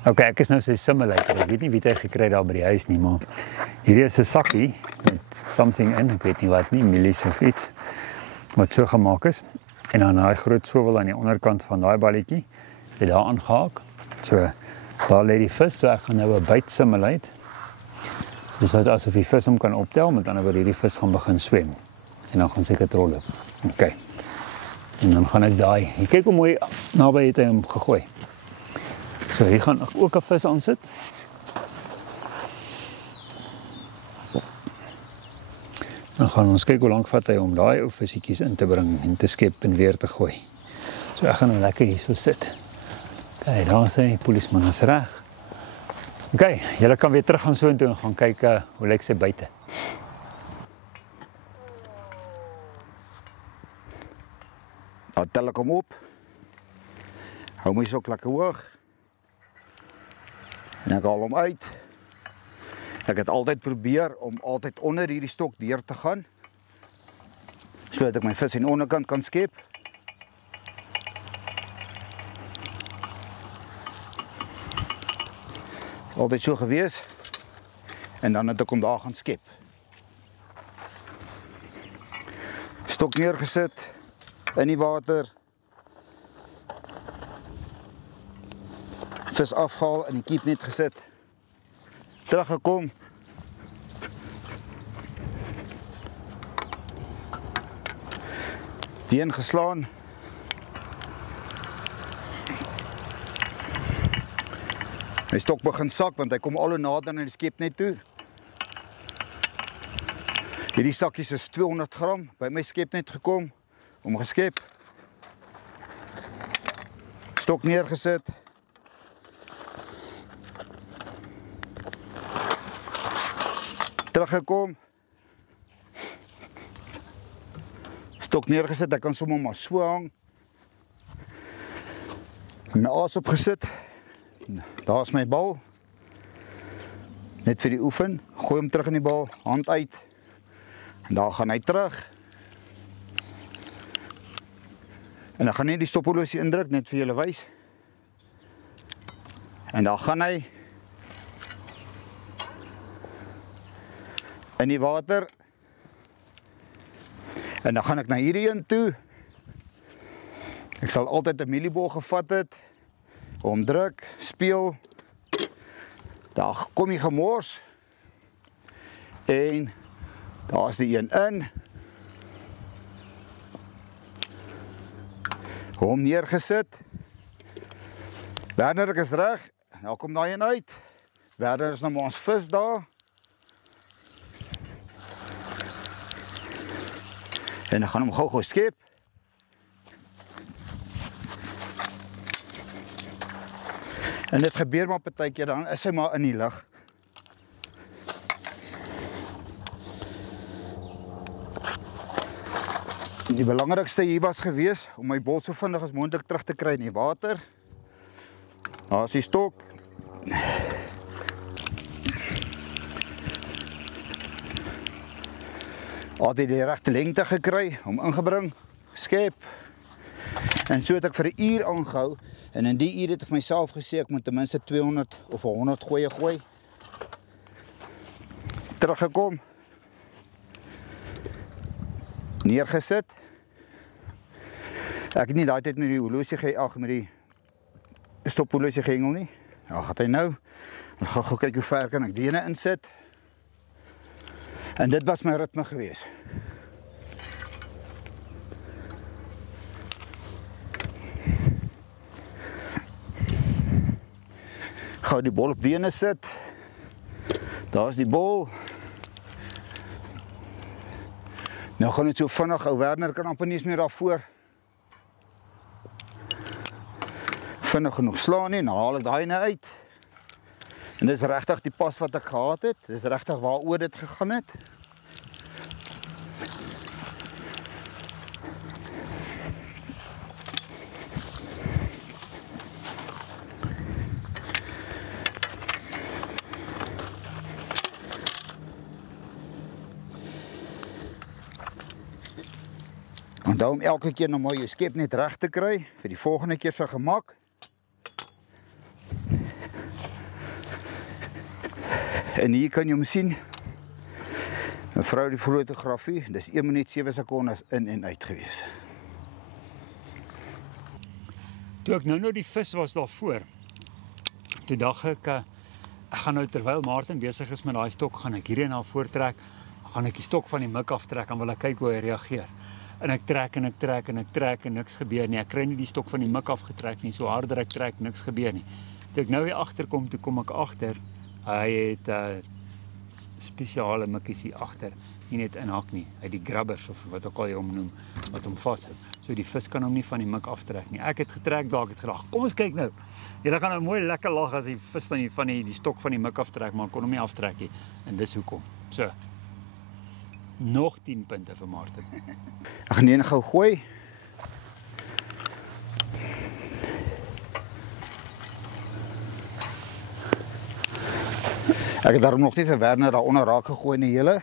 Ok, ek is nou sy simulator, ek weet nie wie het hy gekry daar by die huis nie, maar hierdie is 'n sakkie met something in, ek weet nie wat nie, mielies of iets, wat so gemaak is, en dan daai groot sowel aan die onderkant van daai balletjie, het daar aangehaak, so daar lê die vis, so ek gaan nou 'n byt simulate, soos wat asof die vis hom kan optel, met ander woorde hierdie vis gaan begin swem, en dan gaan seker trolle, ok, en dan gaan ek daai, jy kyk hoe mooi naby het hy hom gegooi. So hier gaan ek ook 'n vis aan sit. Dan gaan ons kyk hoe lank vat hy om daai ou visietjies in te bring en te skep en weer te gooi. So ek gaan nou lekker hier so sit. Kyk, daar is hy, polisman is reg. Okay, julle kan weer terug gaan so intoe en gaan kyk hoe lyk sy buite. Dan tel ek hom op. Hou my sok lekker hoog. En ek haal hom uit. Ek het altyd probeer om altyd onder hierdie stok deur te gaan, sodat ek my vis aan die onderkant kan skep. Altyd so gewees. En dan het ek hom daar gaan skep. Stok neergesit in die water. Vis afhaal en die kiep net gesit. Teruggekom. Die ingeslaan. My stok begin sak want hy kom al hoe nader na die skepnet toe. Hierdie sakkies is 200 gram by my skepnet gekom om geskep. Stok neergesit. Teruggekom. Stok neergesit, ek kan sommer maar so hang. My aas opgesit. Daar is my bal. Net vir die oefen. Gooi hom terug in die bal, hand uit. En daar gaan hy terug. En dan gaan net die stophorlosie indruk, net vir julle wys. En daar gaan hy. In die water. En dan gaan ek na hierdie een toe. Ek sal altyd 'n mieliebol gevat het. Omdruk, speel. Daar kom die gemors. En daar is die een in. Hom neergesit. Werner, ek is reg. Nou kom daai een uit. Werner is nou maar ons vis daar. En dan gaan hom gou skep. En dit gebeur maar partykeer, dan is hy maar in die lug. Die belangrikste hier was gewees om my bol so vinnig as moontlik terug te kry in die water. Daar is die stok. Altyd die regte lengte gekry, om ingebring, geskep. En so het ek vir 'n uur aangehou. En in die uur het ek vir myself gesê, ek moet ten minste 200 of 100 gooi. Teruggekom. Neergesit. Ek het nie daai tyd met die horlosie met die stophorlosie gehengel nie. Ja, gaan hy nou. Ons gaan gou kyk hoe ver kan ek die ene insit. En dit was my ritme gewees. Gou die bol op die ene sit. Daar is die bol. Nou gaan dit so vinnig, ou Werner kan amper nie eens meer daarvoor. Vinnig genoeg slaan nie, nou haal ek daai ene uit. En dis regtig die pas wat ek gehad het. Dis regtig waaroor dit gegaan het. Onthou om elke keer nog maar jou skep net reg te kry vir die volgende keer se gemak. En hier kan jy hom sien. Mevrou die fotografie, dis 1 minuut 7 sekondes in en uit gewees. Toe ek nou die vis was daarvoor, toe dacht ek gaan nou terwyl Martin besig is met daai stok, gaan ek hierheen na voortrek, gaan ek die stok van die mik aftrek en wil ek kyk hoe hy reageer. En ek trek en ek trek en ek trek en niks gebeur nie. Ek kry nie die stok van die mik afgetrek nie, so harder ek trek, niks gebeur nie. Toe ek nou weer agterkom, toe kom ek agter, hy het spesiale mikkies hier agter, nie net inhak nie, hy die grabbers of wat ook al jy hom noem, wat hom vashou. So die vis kan hom nie van die mik aftrek nie. Ek het getrek daar, ek het gedag, kom ons kyk nou. Julle gaan nou mooi lekker lag as die vis van die stok van die mik aftrek, maar kon hom nie aftrek nie. En dis hoekom. So, nog 10 punte vir Martin. Ek gaan een gou gooi. Ek het daarom nog nie vir Werner daaronder raak gegooi nie hele.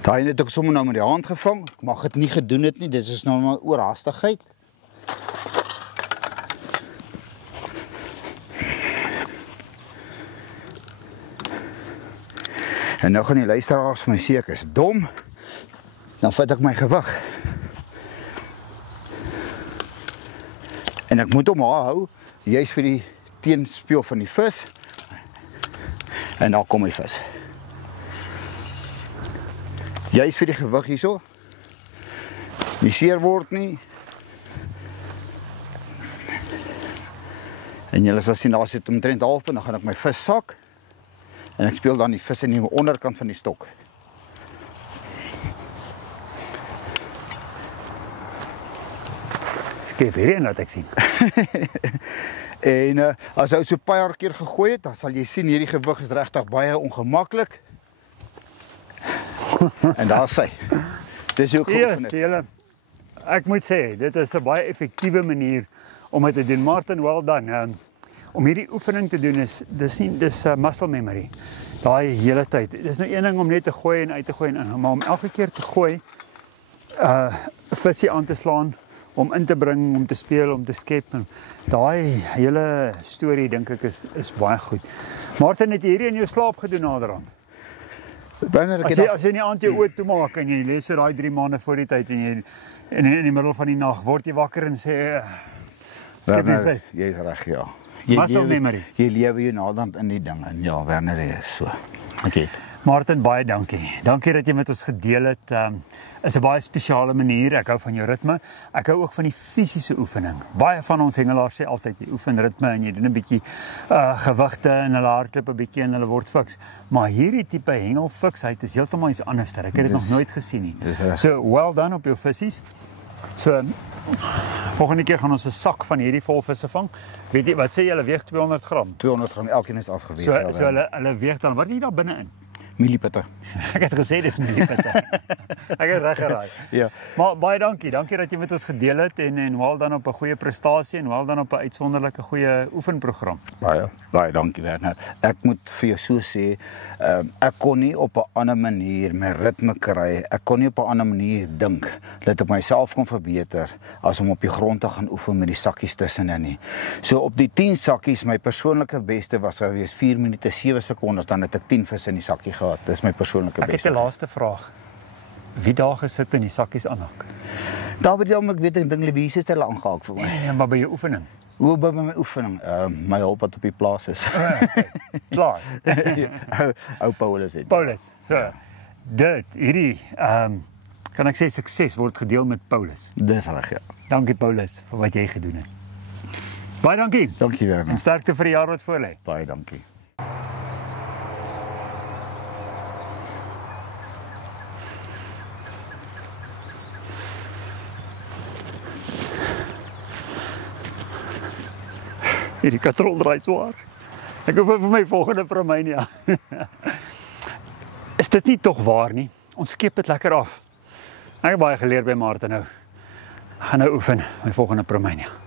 Daai het ek sommer nou met die hand gevang. Ek mag dit nie gedoen het nie, dit is nou maar oorhaastigheid. En nou gaan die luisteraars vir my sê ek is dom. Dan vat ek my gewig. En ek moet hom hou, juist vir die teenspeel van die vis. En daar kom die vis. Juist vir die gewig hierso. Nie seer word nie. En julle sal sien, daar sit omtrent halfpunt, dan gaan ek my vis sak. En ek speel dan die vis in die onderkant van die stok. Skep hierheen wat ek sien. En as hy so 'n paar keer gegooi het, dan sal jy sien hierdie gewig is regtig baie ongemaklik. En daar sê. Dis ook goed vind ek. Ek moet sê, dit is 'n baie effektiewe manier om dit te doen. Martin, well done. Om hierdie oefening te doen dis muscle memory. Daai hele tyd. Dis nou een ding om net te gooi en uit te gooi en in, maar om elke keer te gooi, visie aan te slaan, om in te bring, om te speel, om te skep. Daai hele storie dink ek is baie goed. Martin, het jy hierdie in jou slaap gedoen naderhand? As jy nie aand jou oë toemaak en jy lees daai 3 maande voor die tyd en jy in die middel van die nag word jy wakker en sê skep die vis. Jy is reg, ja. Muscle memory. Jy lewe jou naderhand in die ding en ja, Werner is so. Okay. Martin, baie dankie. Dankie dat jy met ons gedeel het. Is 'n baie spesiale manier. Ek hou van jou ritme. Ek hou ook van die fisiese oefening. Baie van ons hengelaars sê altyd jy oefen ritme en jy doen 'n bietjie gewigte en hulle hardloop 'n bietjie en hulle word fiks. Maar hierdie tipe hengelfiksheid is heeltemal iets anders. Ek het dit nog nooit gesien nie. So well done op jou visies. So volgende keer gaan ons 'n sak van hierdie volvisse vang. Weet jy wat sê jy, hulle weeg 200 gram. 200 gram, elkeen is afgeweeg. So hulle weeg dan, wat is hier daar binne-in? Millipitte. Ek het gesê dis millipitte. Ek het reg geraai. Ja. Maar baie dankie. Dankie dat jy met ons gedeel het en wel dan op 'n goeie prestasie en wel dan op 'n uitsonderlike goeie oefenprogram. Baie dankie Werner. Ek moet vir jou so sê, ek kon nie op 'n ander manier my ritme kry. Ek kon nie op 'n ander manier dink dat ek myself kon verbeter as om op die grond te gaan oefen met die sakkies tussenin nie. So op die 10 sakkies, my persoonlike beste was gewees 4 minute 7 sekondes, dan het ek 10 visse in die sakkie gehad. Dis my persoonlike beste. Ek het 'n laaste vraag. Wie daar gesit in die sakkies aanhak? Daar by ek weet ek dink Louise het hulle aangehaak vir my. Nee, maar by jou oefening. Hoe by my oefening? My hulp wat op die plaas is. Klaar. Ou Paulus het. Paulus. So. Hierdie kan ek sê sukses word gedeel met Paulus. Dis reg, ja. Dankie Paulus vir wat jy gedoen het. Baie dankie. Dankie Werner. En sterkte vir die jaar wat voorlê. Baie dankie. Hierdie katrol draai swaar. Ek hoef vir my volgende Promania. Is dit nie tog waar nie? Ons skep dit lekker af. Ek het baie geleer by Martin nou. Gaan nou oefen my volgende Promania.